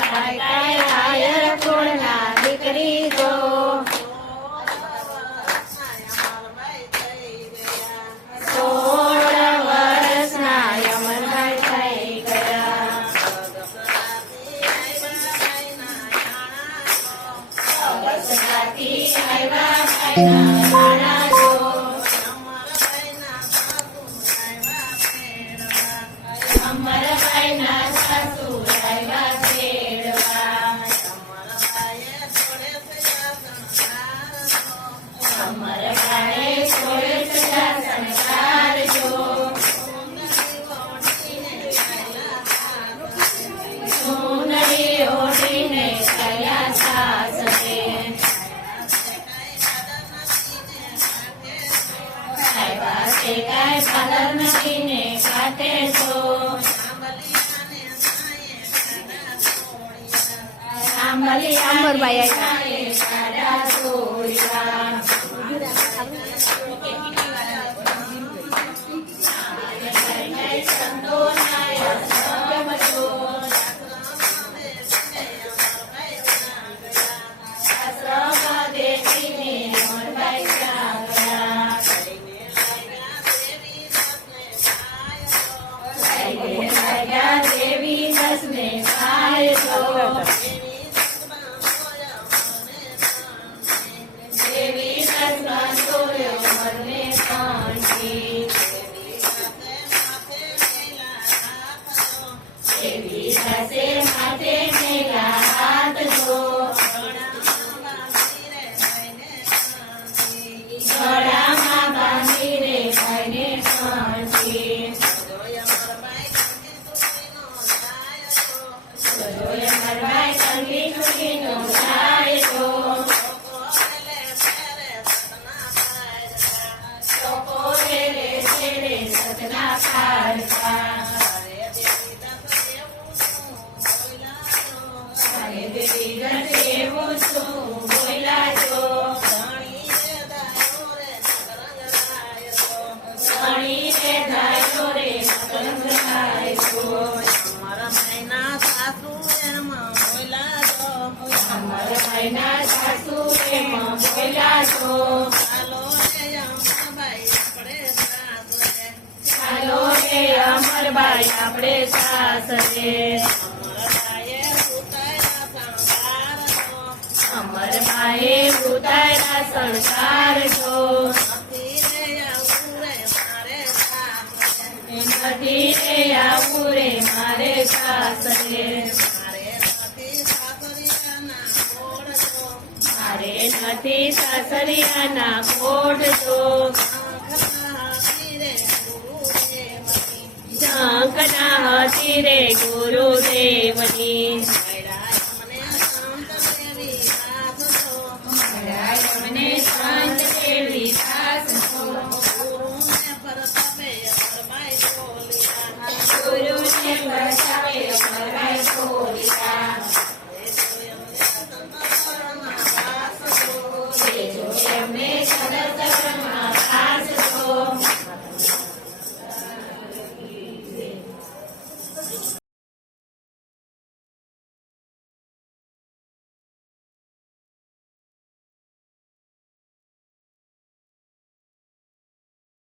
ભાઈ કાય આયર કુળના દીકરી જો 16 વર્ષના યમનભાઈ થઈ ગયા. અવસરાથી આવ્યા ભાઈના નાણા જો અમરભાઈના સાસુ આવ્યા તેડવા. અમરભાઈએ છોડે સજા સંસાર જો સુંદરી ઓઢીને કયા સાસ રે. આવ્યા છે કાંઈ પાલર નથી ને કાઢે છો અમરભાઈ સાડા છોડ્યા. દેવી દસને થાય તો દેવી દસમાં જોયો મને કાંઠી. દેવી દસે માથે મેલા હાથ જો ગળામાં બાંધી રે ભાઈને કાંઠી. અમરભાઈ કંઠી ચૂકીનો થાય તો લોકો રેલે છેડે સતના ખારતા. અરે દેવી ગઢ એવું છું બોલ્યા છો ધણી રે ધાયો રે મતલબ થાય છો. અમરભાઈના સાસુ એમાં બોલ્યા છો ચાલો રે અમરભાઈ આપણે સાસ રે. અમરભાઈએ ઉતાર્યા સંસાર જો નથી રે આવું રે મારે સાસ રે. મારે નથી સાસરિયાના કોડ જો ઝંખના હતી રે ગુરુદેવની.